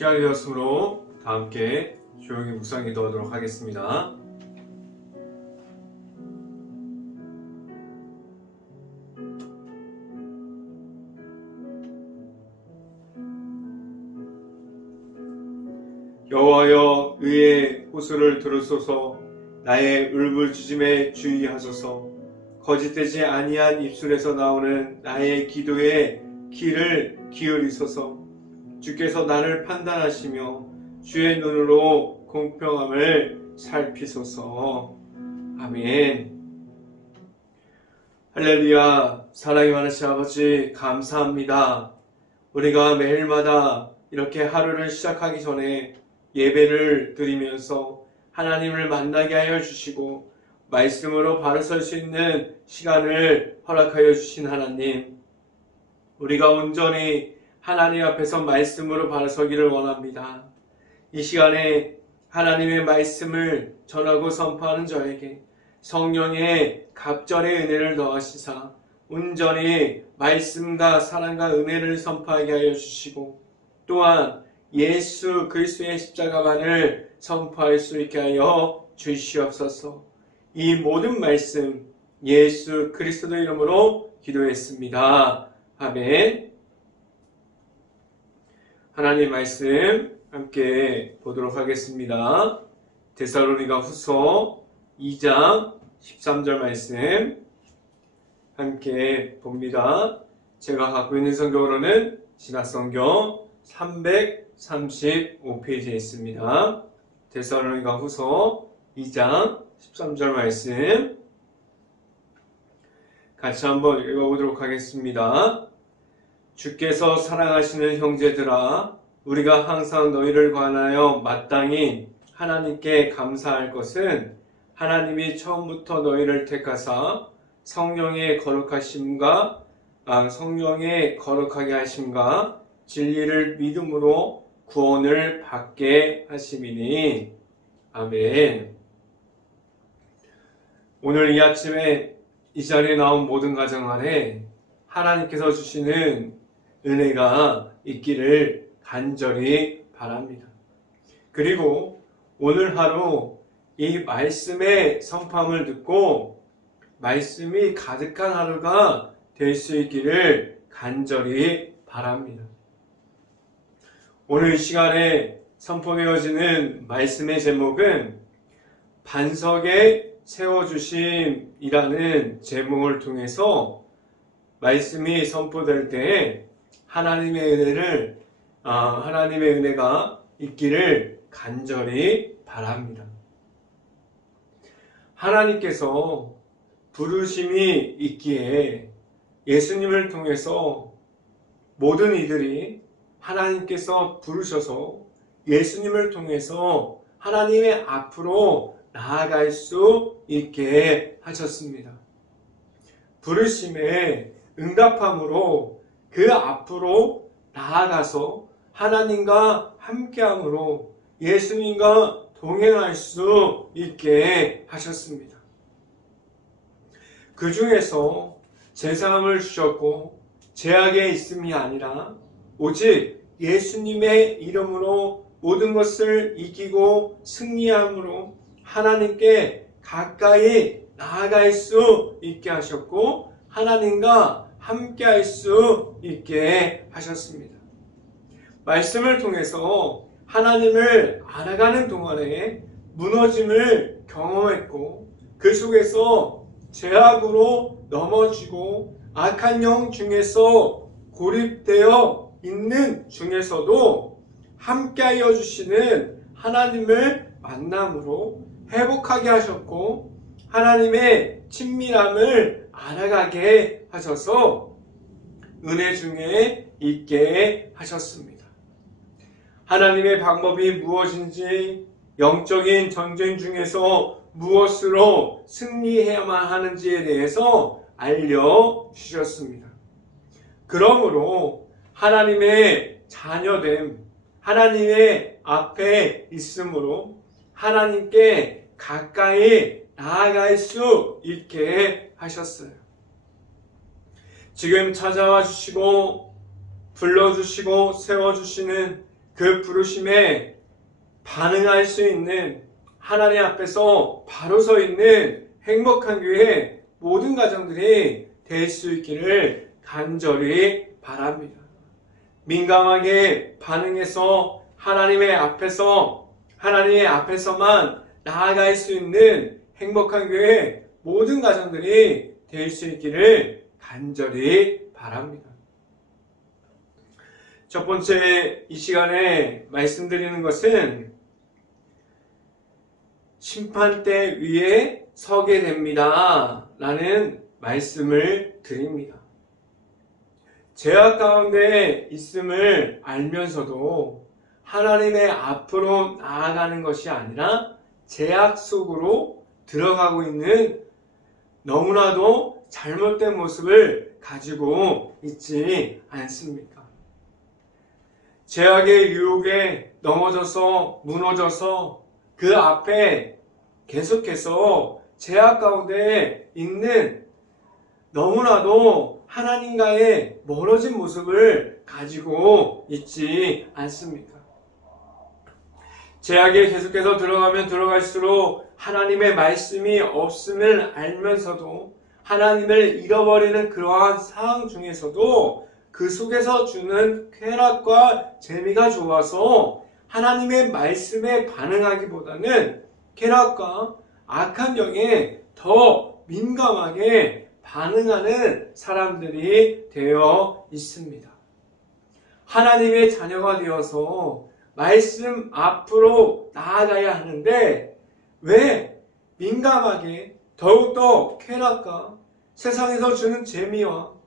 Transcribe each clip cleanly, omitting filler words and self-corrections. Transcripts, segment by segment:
시간이 되었으므로 다 함께 조용히 묵상 기도하도록 하겠습니다. 여호와여, 의의 호소를 들으소서. 나의 울부짖음에 주의하소서. 거짓되지 아니한 입술에서 나오는 나의 기도에 귀를 기울이소서. 주께서 나를 판단하시며 주의 눈으로 공평함을 살피소서. 아멘. 할렐루야. 사랑이 많으신 아버지, 감사합니다. 우리가 매일마다 이렇게 하루를 시작하기 전에 예배를 드리면서 하나님을 만나게 하여 주시고 말씀으로 바로 설 수 있는 시간을 허락하여 주신 하나님, 우리가 온전히 하나님 앞에서 말씀으로 바로 서기를 원합니다. 이 시간에 하나님의 말씀을 전하고 선포하는 저에게 성령의 갑절의 은혜를 더하시사 온전히 말씀과 사랑과 은혜를 선포하게 하여 주시고, 또한 예수 그리스도의 십자가만을 선포할 수 있게 하여 주시옵소서. 이 모든 말씀 예수 그리스도 이름으로 기도했습니다. 아멘. 하나님 말씀 함께 보도록 하겠습니다. 데살로니가 후서 2장 13절 말씀 함께 봅니다. 제가 갖고 있는 성경으로는 신약성경 335페이지에 있습니다. 데살로니가 후서 2장 13절 말씀 같이 한번 읽어보도록 하겠습니다. 주께서 사랑하시는 형제들아, 우리가 항상 너희를 관하여 마땅히 하나님께 감사할 것은 하나님이 처음부터 너희를 택하사 성령의 거룩하게 하심과 진리를 믿음으로 구원을 받게 하심이니. 아멘. 오늘 이 아침에 이 자리에 나온 모든 가정 안에 하나님께서 주시는 은혜가 있기를 간절히 바랍니다. 그리고 오늘 하루 이 말씀의 선포함을 듣고 말씀이 가득한 하루가 될 수 있기를 간절히 바랍니다. 오늘 이 시간에 선포되어지는 말씀의 제목은 반석에 세워주심이라는 제목을 통해서 말씀이 선포될 때 하나님의 은혜가 있기를 간절히 바랍니다. 하나님께서 부르심이 있기에 예수님을 통해서 모든 이들이 하나님께서 부르셔서 예수님을 통해서 하나님의 앞으로 나아갈 수 있게 하셨습니다. 부르심에 응답함으로 그 앞으로 나아가서 하나님과 함께함으로 예수님과 동행할 수 있게 하셨습니다. 그 중에서 제사함을 주셨고 제약에 있음이 아니라 오직 예수님의 이름으로 모든 것을 이기고 승리함으로 하나님께 가까이 나아갈 수 있게 하셨고 하나님과 함께 할 수 있게 하셨습니다. 말씀을 통해서 하나님을 알아가는 동안에 무너짐을 경험했고 그 속에서 죄악으로 넘어지고 악한 영 중에서 고립되어 있는 중에서도 함께하여 주시는 하나님을 만남으로 회복하게 하셨고 하나님의 친밀함을 알아가게 하셔서 은혜 중에 있게 하셨습니다. 하나님의 방법이 무엇인지, 영적인 전쟁 중에서 무엇으로 승리해야만 하는지에 대해서 알려주셨습니다. 그러므로 하나님의 자녀됨, 하나님의 앞에 있으므로 하나님께 가까이 나아갈 수 있게 하셨어요. 지금 찾아와 주시고 불러주시고 세워주시는 그 부르심에 반응할 수 있는, 하나님 앞에서 바로 서 있는 행복한 교회 모든 가정들이 될 수 있기를 간절히 바랍니다. 민감하게 반응해서 하나님의 앞에서만 나아갈 수 있는 행복한 교회 모든 가정들이 될 수 있기를 간절히 바랍니다. 첫 번째 이 시간에 말씀드리는 것은 심판대 위에 서게 됩니다 라는 말씀을 드립니다. 죄악 가운데 있음을 알면서도 하나님의 앞으로 나아가는 것이 아니라 죄악 속으로 들어가고 있는 너무나도 잘못된 모습을 가지고 있지 않습니까? 죄악의 유혹에 넘어져서 무너져서 그 앞에 계속해서 죄악 가운데 있는 너무나도 하나님과의 멀어진 모습을 가지고 있지 않습니까? 죄악에 계속해서 들어가면 들어갈수록 하나님의 말씀이 없음을 알면서도 하나님을 잃어버리는 그러한 상황 중에서도 그 속에서 주는 쾌락과 재미가 좋아서 하나님의 말씀에 반응하기보다는 쾌락과 악한 영에 더 민감하게 반응하는 사람들이 되어 있습니다. 하나님의 자녀가 되어서 말씀 앞으로 나아가야 하는데 왜 민감하게 더욱더 쾌락과 세상에서 주는 재미와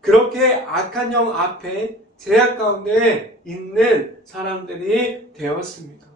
그렇게 악한 영 앞에 죄악 가운데 있는 사람들이 되었습니다.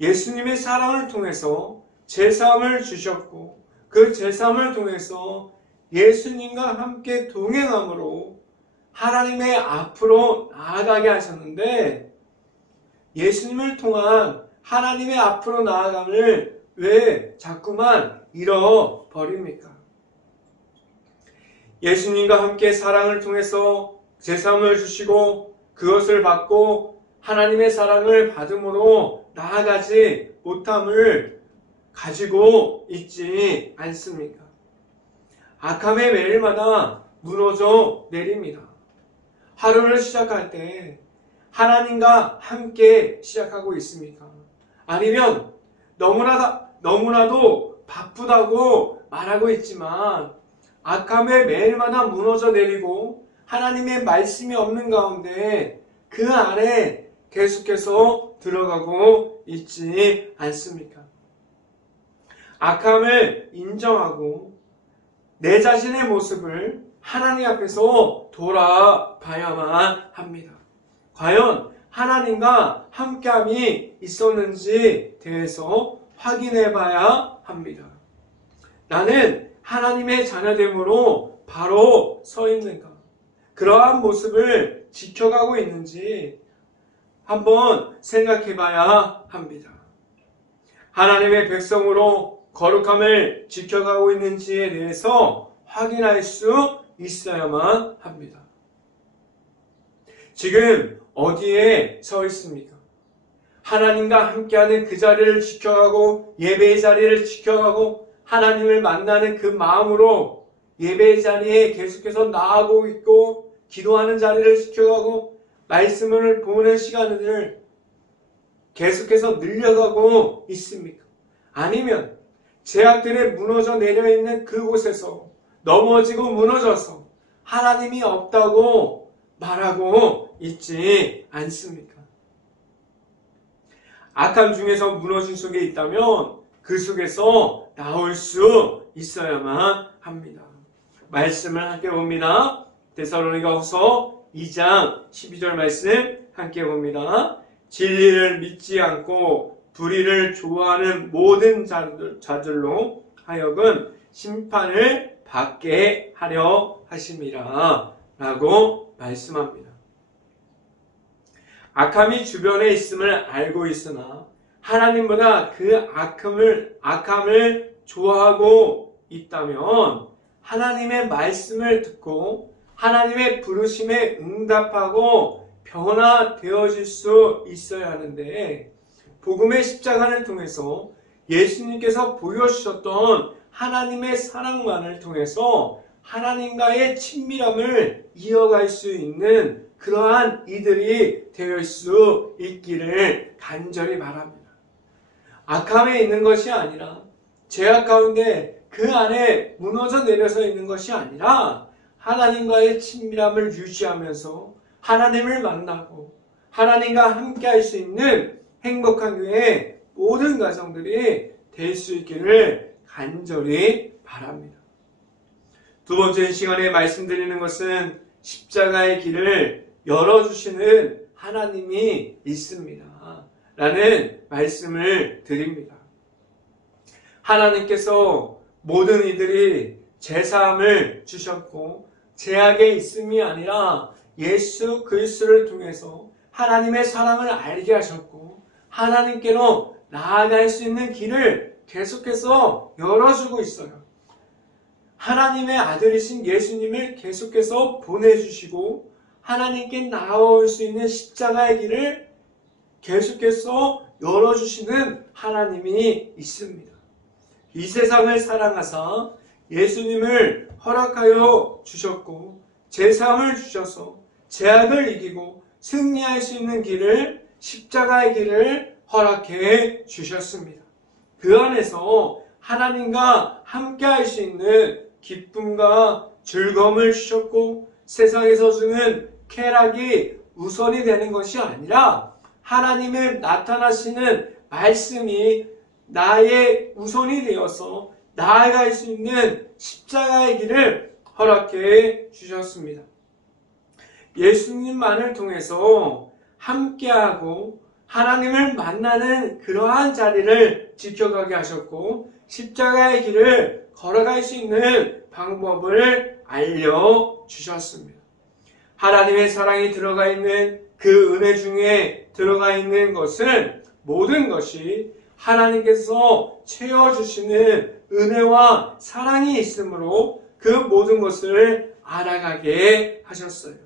예수님의 사랑을 통해서 제사함을 주셨고 그 제사함을 통해서 예수님과 함께 동행함으로 하나님의 앞으로 나아가게 하셨는데 예수님을 통한 하나님의 앞으로 나아감을 왜 자꾸만 잃어버립니까? 예수님과 함께 사랑을 통해서 제사함을 주시고 그것을 받고 하나님의 사랑을 받음으로 나아가지 못함을 가지고 있지 않습니까? 악함의 매일마다 무너져 내립니다. 하루를 시작할 때 하나님과 함께 시작하고 있습니까? 아니면 너무나도 바쁘다고 말하고 있지만 악함의 매일마다 무너져 내리고 하나님의 말씀이 없는 가운데 그 안에 계속해서 들어가고 있지 않습니까? 악함을 인정하고 내 자신의 모습을 하나님 앞에서 돌아봐야만 합니다. 과연 하나님과 함께함이 있었는지 대해서 확인해 봐야 합니다. 나는 하나님의 자녀됨으로 바로 서 있는가? 그러한 모습을 지켜가고 있는지 한번 생각해 봐야 합니다. 하나님의 백성으로 거룩함을 지켜가고 있는지에 대해서 확인할 수 있어야만 합니다. 지금 어디에 서 있습니까? 하나님과 함께하는 그 자리를 지켜가고 예배의 자리를 지켜가고 하나님을 만나는 그 마음으로 예배의 자리에 계속해서 나아가고 있고 기도하는 자리를 지켜가고 말씀을 보는 시간을 계속해서 늘려가고 있습니까? 아니면 죄악들에 무너져 내려있는 그곳에서 넘어지고 무너져서 하나님이 없다고 말하고 있지 않습니까? 악함 중에서 무너진 속에 있다면 그 속에서 나올 수 있어야만 합니다. 말씀을 함께 봅니다. 데살로니가후서 2장 12절 말씀 함께 봅니다. 진리를 믿지 않고 불의를 좋아하는 모든 자들로 하여금 심판을 받게 하려 하심이라 라고 말씀합니다. 악함이 주변에 있음을 알고 있으나 하나님보다 그 악함을 좋아하고 있다면 하나님의 말씀을 듣고 하나님의 부르심에 응답하고 변화되어질 수 있어야 하는데, 복음의 십자가를 통해서 예수님께서 보여주셨던 하나님의 사랑만을 통해서 하나님과의 친밀함을 이어갈 수 있는 그러한 이들이 될 수 있기를 간절히 바랍니다. 악함에 있는 것이 아니라, 죄악 가운데 그 안에 무너져 내려서 있는 것이 아니라 하나님과의 친밀함을 유지하면서 하나님을 만나고 하나님과 함께 할 수 있는 행복한 교회 모든 가정들이 될 수 있기를 간절히 바랍니다. 두 번째 시간에 말씀드리는 것은 십자가의 길을 열어주시는 하나님이 있습니다. 라는 말씀을 드립니다. 하나님께서 모든 이들이 죄사함을 주셨고 죄악에 있음이 아니라 예수 그리스도를 통해서 하나님의 사랑을 알게 하셨고 하나님께로 나아갈 수 있는 길을 계속해서 열어주고 있어요. 하나님의 아들이신 예수님을 계속해서 보내주시고 하나님께 나아올 수 있는 십자가의 길을 계속해서 열어주시는 하나님이 있습니다. 이 세상을 사랑하사 예수님을 허락하여 주셨고 제사함을 주셔서 죄악을 이기고 승리할 수 있는 길을 십자가의 길을 허락해 주셨습니다. 그 안에서 하나님과 함께 할 수 있는 기쁨과 즐거움을 주셨고 세상에서 주는 쾌락이 우선이 되는 것이 아니라 하나님의 나타나시는 말씀이 나의 우선이 되어서 나아갈 수 있는 십자가의 길을 허락해 주셨습니다. 예수님만을 통해서 함께하고 하나님을 만나는 그러한 자리를 지켜가게 하셨고 십자가의 길을 걸어갈 수 있는 방법을 알려주셨습니다. 하나님의 사랑이 들어가 있는 그 은혜 중에 들어가 있는 것은 모든 것이 하나님께서 채워주시는 은혜와 사랑이 있으므로 그 모든 것을 알아가게 하셨어요.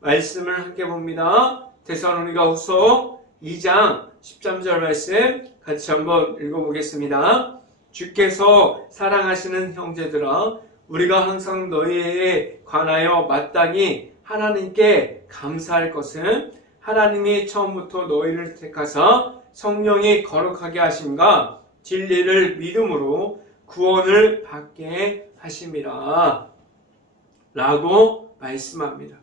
말씀을 함께 봅니다. 데살로니가후서 2장 13절 말씀 같이 한번 읽어보겠습니다. 주께서 사랑하시는 형제들아 우리가 항상 너희에 관하여 마땅히 하나님께 감사할 것은 하나님이 처음부터 너희를 택하사 성령이 거룩하게 하심과 진리를 믿음으로 구원을 받게 하심이라 라고 말씀합니다.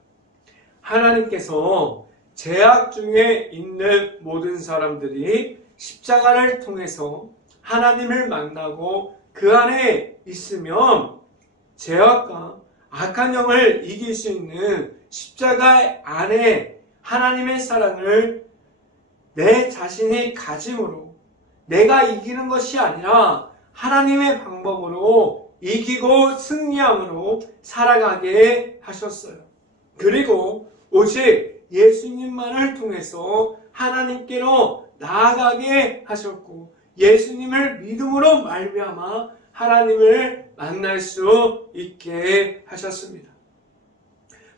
하나님께서 죄악 중에 있는 모든 사람들이 십자가를 통해서 하나님을 만나고 그 안에 있으면 죄악과 악한 영을 이길 수 있는 십자가 안에 하나님의 사랑을 내 자신이 가짐으로 내가 이기는 것이 아니라 하나님의 방법으로 이기고 승리함으로 살아가게 하셨어요. 그리고 오직 예수님만을 통해서 하나님께로 나아가게 하셨고 예수님을 믿음으로 말미암아 하나님을 만날 수 있게 하셨습니다.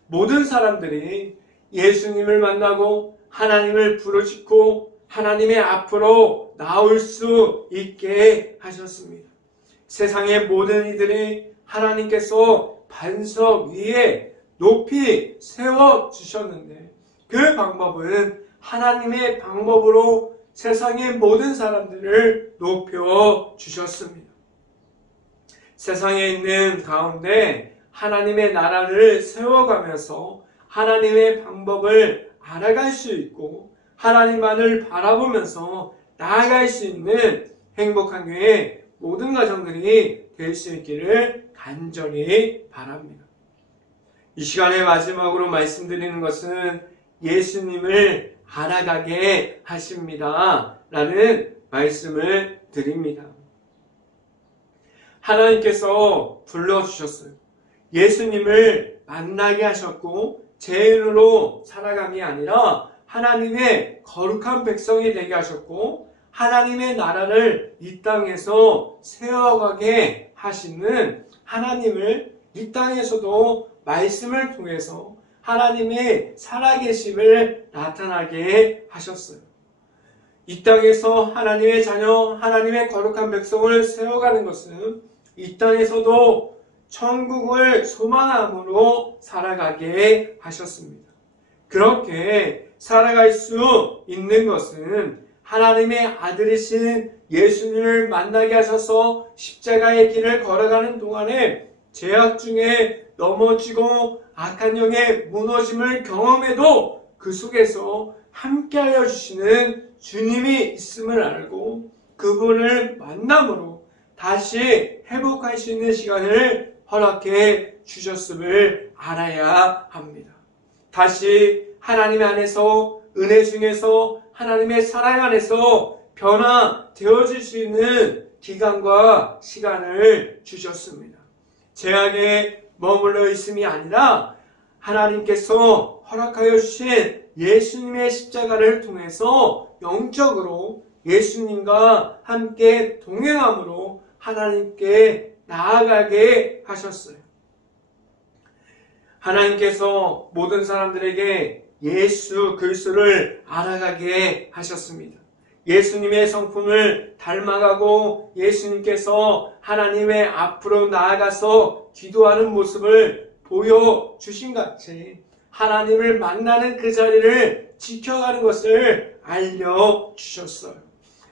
모든 사람들이 예수님을 만나고 하나님을 부르짖고 하나님의 앞으로 나올 수 있게 하셨습니다. 세상의 모든 이들이 하나님께서 반석 위에 높이 세워주셨는데 그 방법은 하나님의 방법으로 세상의 모든 사람들을 높여주셨습니다. 세상에 있는 가운데 하나님의 나라를 세워가면서 하나님의 방법을 알아갈 수 있고 하나님만을 바라보면서 나아갈 수 있는 행복한 교회 모든 가정들이 될 수 있기를 간절히 바랍니다. 이 시간의 마지막으로 말씀드리는 것은 예수님을 알아가게 하십니다. 라는 말씀을 드립니다. 하나님께서 불러주셨어요. 예수님을 만나게 하셨고 죄인으로 살아감이 아니라 하나님의 거룩한 백성이 되게 하셨고 하나님의 나라를 이 땅에서 세워가게 하시는 하나님을 이 땅에서도 말씀을 통해서 하나님의 살아계심을 나타나게 하셨어요. 이 땅에서 하나님의 자녀, 하나님의 거룩한 백성을 세워가는 것은 이 땅에서도 천국을 소망함으로 살아가게 하셨습니다. 그렇게 살아갈 수 있는 것은 하나님의 아들이신 예수님을 만나게 하셔서 십자가의 길을 걸어가는 동안에 죄악 중에 넘어지고 악한 영의 무너짐을 경험해도 그 속에서 함께하여 주시는 주님이 있음을 알고 그분을 만남으로 다시 회복할 수 있는 시간을 허락해 주셨음을 알아야 합니다. 다시 하나님 안에서 은혜 중에서 하나님의 사랑 안에서 변화되어질 수 있는 기간과 시간을 주셨습니다. 죄악에 머물러 있음이 아니라 하나님께서 허락하여 주신 예수님의 십자가를 통해서 영적으로 예수님과 함께 동행함으로 하나님께 나아가게 하셨어요. 하나님께서 모든 사람들에게 예수 그리스도를 알아가게 하셨습니다. 예수님의 성품을 닮아가고 예수님께서 하나님의 앞으로 나아가서 기도하는 모습을 보여주신 같이 하나님을 만나는 그 자리를 지켜가는 것을 알려주셨어요.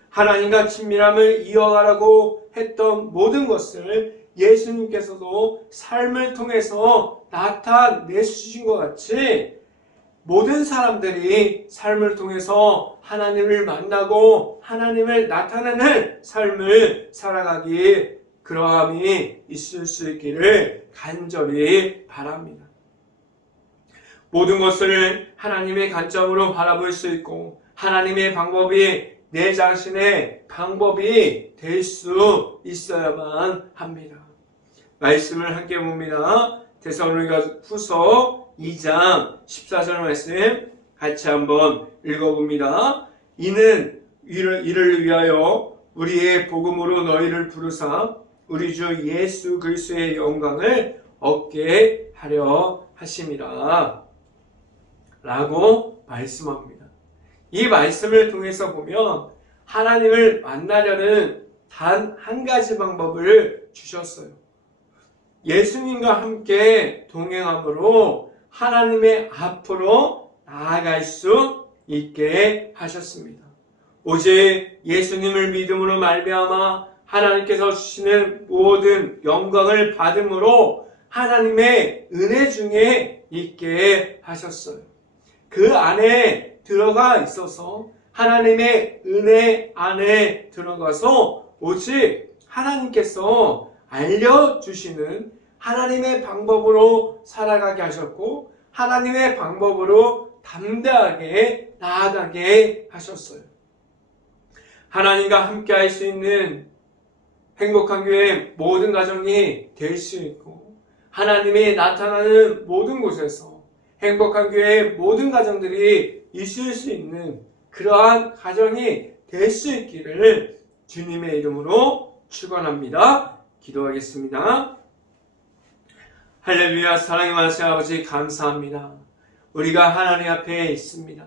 하나님과 친밀함을 이어가라고 했던 모든 것을 예수님께서도 삶을 통해서 나타내주신 것 같이 모든 사람들이 삶을 통해서 하나님을 만나고 하나님을 나타내는 삶을 살아가기 그러함이 있을 수 있기를 간절히 바랍니다. 모든 것을 하나님의 관점으로 바라볼 수 있고 하나님의 방법이 내 자신의 방법이 될 수 있어야만 합니다. 말씀을 함께 봅니다. 데살로니가 후서 2장 14절 말씀 같이 한번 읽어봅니다. 이는 이를 위하여 우리의 복음으로 너희를 부르사 우리 주 예수 그리스도의 영광을 얻게 하려 하심이라 라고 말씀합니다. 이 말씀을 통해서 보면 하나님을 만나려는 단 한 가지 방법을 주셨어요. 예수님과 함께 동행함으로 하나님의 앞으로 나아갈 수 있게 하셨습니다. 오직 예수님을 믿음으로 말미암아 하나님께서 주시는 모든 영광을 받음으로 하나님의 은혜 중에 있게 하셨어요. 그 안에 들어가 있어서 하나님의 은혜 안에 들어가서 오직 하나님께서 알려주시는 하나님의 방법으로 살아가게 하셨고 하나님의 방법으로 담대하게 나아가게 하셨어요. 하나님과 함께 할 수 있는 행복한 교회 모든 가정이 될 수 있고 하나님이 나타나는 모든 곳에서 행복한 교회의 모든 가정들이 있을 수 있는 그러한 가정이 될 수 있기를 주님의 이름으로 축원합니다. 기도하겠습니다. 할렐루야. 사랑의 많으신 아버지 감사합니다. 우리가 하나님 앞에 있습니다.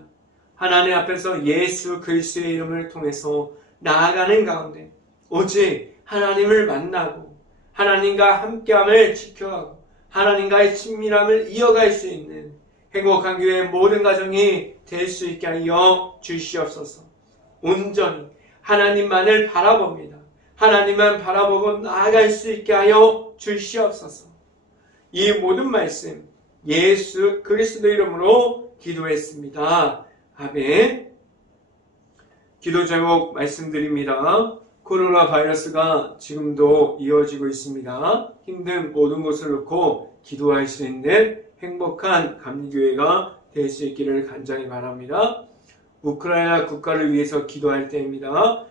하나님 앞에서 예수 그리스도의 이름을 통해서 나아가는 가운데 오직 하나님을 만나고 하나님과 함께함을 지켜가고 하나님과의 친밀함을 이어갈 수 있는 행복한 교회의 모든 가정이 될 수 있게 하여 주시옵소서. 온전히 하나님만을 바라봅니다. 하나님만 바라보고 나아갈 수 있게 하여 주시옵소서. 이 모든 말씀 예수 그리스도 이름으로 기도했습니다. 아멘. 기도 제목 말씀드립니다. 코로나 바이러스가 지금도 이어지고 있습니다. 힘든 모든 것을 놓고 기도할 수 있는 행복한 감리교회가 될 수 있기를 간절히 바랍니다. 우크라이나 국가를 위해서 기도할 때입니다.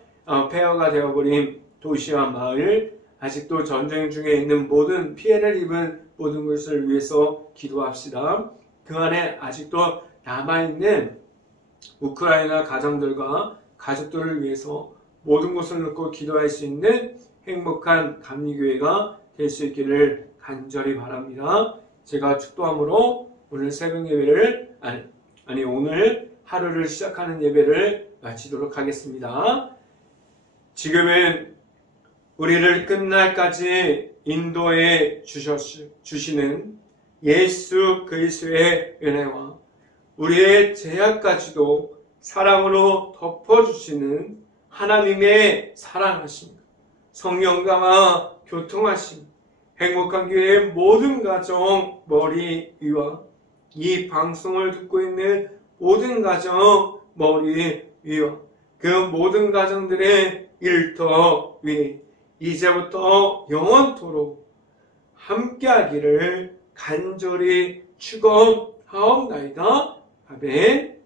폐허가 되어버린 도시와 마을, 아직도 전쟁 중에 있는 모든 피해를 입은 모든 것을 위해서 기도합시다. 그 안에 아직도 남아있는 우크라이나 가정들과 가족들을 위해서 모든 것을 놓고 기도할 수 있는 행복한 감리교회가 될 수 있기를 간절히 바랍니다. 제가 축도함으로 오늘 새벽 예배를 오늘 하루를 시작하는 예배를 마치도록 하겠습니다. 지금은 우리를 끝날까지 인도해 주시는 예수 그리스도의 은혜와 우리의 죄악까지도 사랑으로 덮어주시는 하나님의 사랑하심, 성령과와 교통하심, 행복한 교회의 모든 가정 머리 위와 이 방송을 듣고 있는 모든 가정 머리 위와 그 모든 가정들의 일터 위 이제부터 영원토록 함께하기를 간절히 축원하옵나이다. 아멘.